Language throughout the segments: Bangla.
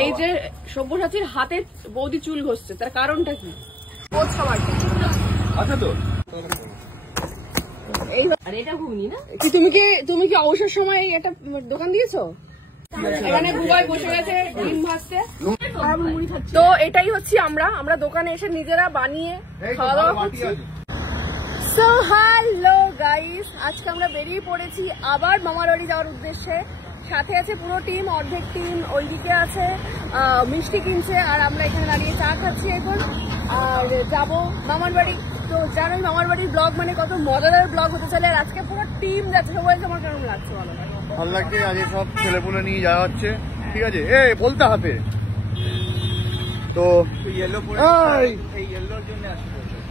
এই যে সব্যসাচীর হাতে বৌদি চুল ঘষছে, তার কারণটা কি? আচ্ছা তো এটা ঘুগনি না কি? তুমি কি অবসর সময় একটা দোকান দিয়েছো? এখানে বুবাই বসে গেছে ডিম ভাজতে, তো এটাই হচ্ছে আমরা দোকানে এসে নিজেরা বানিয়ে খাওয়া দাওয়া করছি। সো হ্যালো গাইস, আজকে আমরা বেরিয়ে পড়েছি আবার মামার বাড়ি যাওয়ার উদ্দেশ্যে। সাথে আছে পুরো টিম, অর্ধেক টিম ওইদিকে আছে মিষ্টি কিনছে, আর আমরা এখানে দাঁড়িয়ে চা খাচ্ছি এখন, আর যাবো মামার বাড়ি। তো জানোই মামার বাড়ির ব্লগ মানে কত মজাদার ব্লগ হতে চলে, আর আজকে পুরো টিম যাচ্ছে। সবাই আমার কেমন লাগছে? ভালো লাগছে। আজকে সব ছেলেপুলে নিয়ে যাওয়া হচ্ছে, ঠিক আছে? বলতে হবে তো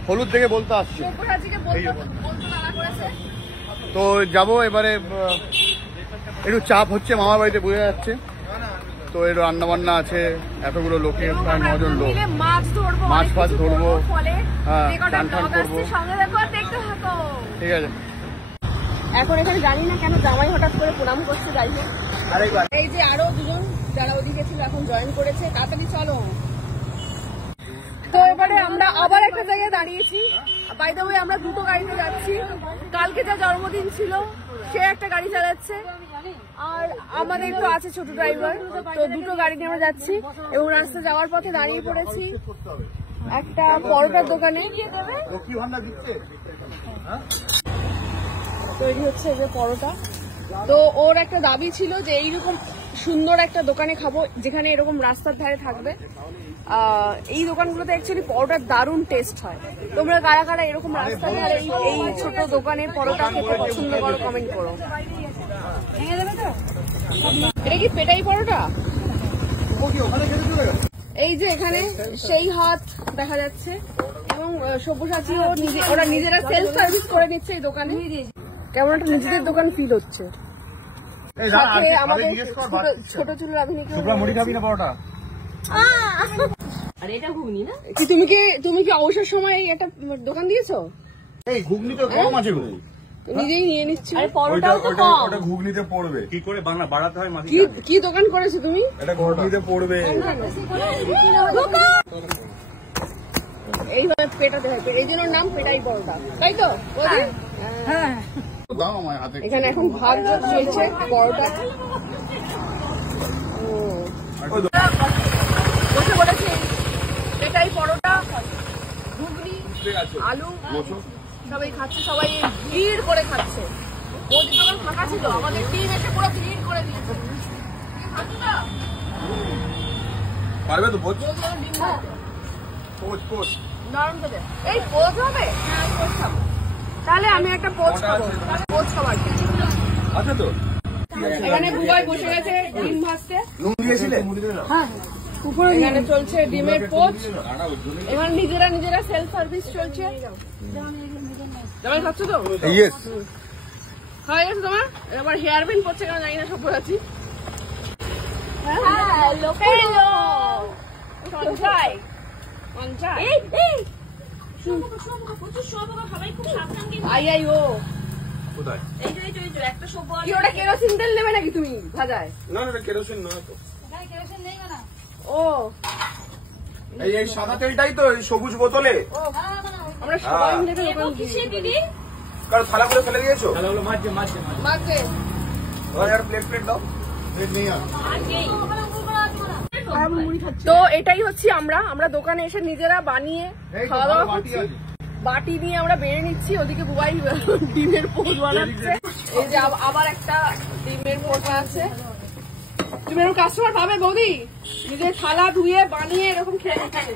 হলুদ থেকে বলতে আসছে, তো যাবো এবারে। একটু চাপ হচ্ছে মামার বাড়িতে, বোঝা যাচ্ছে। তো একটু রান্না বান্না আছে, এতগুলো লোকের, প্রায় 9 জন লোক। মাছ ফাছ ধরবো, হ্যাঁ, টান টান করবো, ঠিক আছে। এখন এখানে জানি না কেন জামাই হঠাৎ করে প্রণাম করছে, যাই হোক। এই যে আরো দুজন যারা ওদিকে ছিল এখন জয়েন করেছে, তাড়াতাড়ি চলো। তো এবারে আমরা আবার একটা জায়গায় দাঁড়িয়েছি। বাই দ্য ওয়ে, আমরা দুটো গাড়িতে যাচ্ছি। কালকে যা জন্মদিন ছিল সে একটা গাড়ি চালাচ্ছে, আর আমাদের তো আছে ছোট ড্রাইভার, তো দুটো গাড়ি নিয়ে আমরা যাচ্ছি। এবং রাস্তা যাওয়ার পথে দাঁড়িয়ে পড়েছি একটা পরোটার দোকানে। তৈরি হচ্ছে এই যে পরোটা। তো ওর একটা দাবি ছিল যে এইরকম সুন্দর একটা দোকানে খাবো যেখানে এরকম রাস্তার ধারে থাকবে। এই দোকানগুলোতে অ্যাকচুয়ালি পরোটার দারুণ টেস্ট হয়। তোমরা কারা কারা এরকম রাস্তার ধারে এই ছোট দোকানের পরোটা খেতে পছন্দ করো, কমেন্ট করো। এটা কি পেটাই পরোটা? এই যে এখানে সেই হাত দেখা যাচ্ছে, এবং সব্যসাচীও ওরা নিজেরা সেলফ সার্ভিস করে নিচ্ছে এই দোকানে। কেমন একটা নিজেদের দোকান ফিল হচ্ছে। আমাদের ছোট ছোট তুমি কি অবসর সময় একটা দোকান দিয়েছো? ঘুগনি তো কম আছে, নিজেই নিয়ে নিচ্ছি। ঘুগনিতে পড়বে কি করে বাড়াতে হয়? কি দোকান করেছো তুমি? এটা ঘুগনিতে পড়বে, এইভাবে পেটাতে হয়, এই জন্য নাম পেটাই পরোটা, তাই তো? হ্যাঁ, এখানে এখন ভাগ চলছে পরোটা। বসে বলেছি পেটাই পরোটা, ঘুগনি, আলু সবাই খাচ্ছে, সবাই ভিড় করে খাচ্ছে। ওদের দোকান ফাঁকা ছিল, আমাদের টিম এসে পুরো ভিড় করে দিয়েছে। পারবে তো? নরম তো এই পোজ হবে, তাহলে আমি একটা পোজ খাবো। পোজ খাবার আচ্ছা তো এখানে বুবাই বসে গেছে ডিম ভাজতে। হ্যাঁ, এখানে চলছে ডিমের পোচ। এখানে নিজেরা সেলফ সার্ভিস চলছে। জামাই খাচ্ছ তো? ইয়েস, হয়ে গেছে তোমার? এবার হেয়ার ব্যান্ড করছে কেন জানি না, সব্যসাচী। কেরোসিন তেল নেবে নাকি তুমি ভাজায়? না না, কেরোসিন নয় তো। ও, এই সাদা তেলটাই তো, সবুজ বোতলে। আমরা সবাই মিলে কারণ থালা করে ফেলে দিয়েছো। মাঝে প্লেট দাও। তো এটাই হচ্ছে আমরা দোকানে এসে নিজেরা বানিয়ে খাওয়া দাওয়া করছি। বাটি নিয়ে আমরা বেড়ে নিচ্ছি, ওদিকে বুবাই ডিমের পোচ বানাচ্ছে। এই যে আবার একটা ডিমের পোচ আছে। তুমি এরকম কাস্টমার পাবে বৌদি, নিজের থালা ধুয়ে বানিয়ে এরকম খেয়ে নিচ্ছে।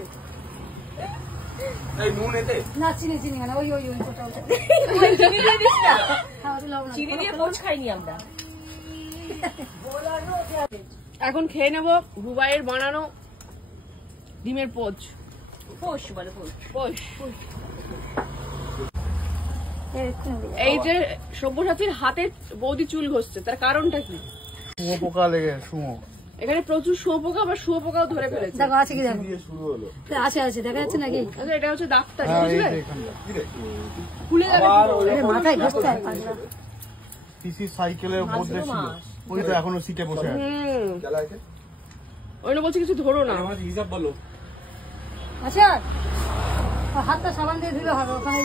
চিনি দিয়ে পোচ খাইনি আমরা। এখন খেয়ে নেবো বুবাইয়ের বানানো ডিমের পোচ। এই যে সব্যসাচীর হাতে বৌদি চুল ঘষছে, তার কারণটা কি? শুঁয়োপোকা লেগে। এখানে প্রচুর শুঁয়োপোকা, আবার শুঁয়োপোকাও ধরে ফেলেছে। দেখো আছে কি, দেখো আছে দেখা যাচ্ছে নাকি? আচ্ছা, এটা হচ্ছে ডাক্তার, খুলে যাবে মাথায় ঘষতে হয়। সাইকেলের মধ্যে ছিল, ওই তো এখনো সিটে বসে আছে। ওই বলছে কিছু ধরো না। আচ্ছা হাতটা সাবান দিয়ে ধুলে হবে ওখানে।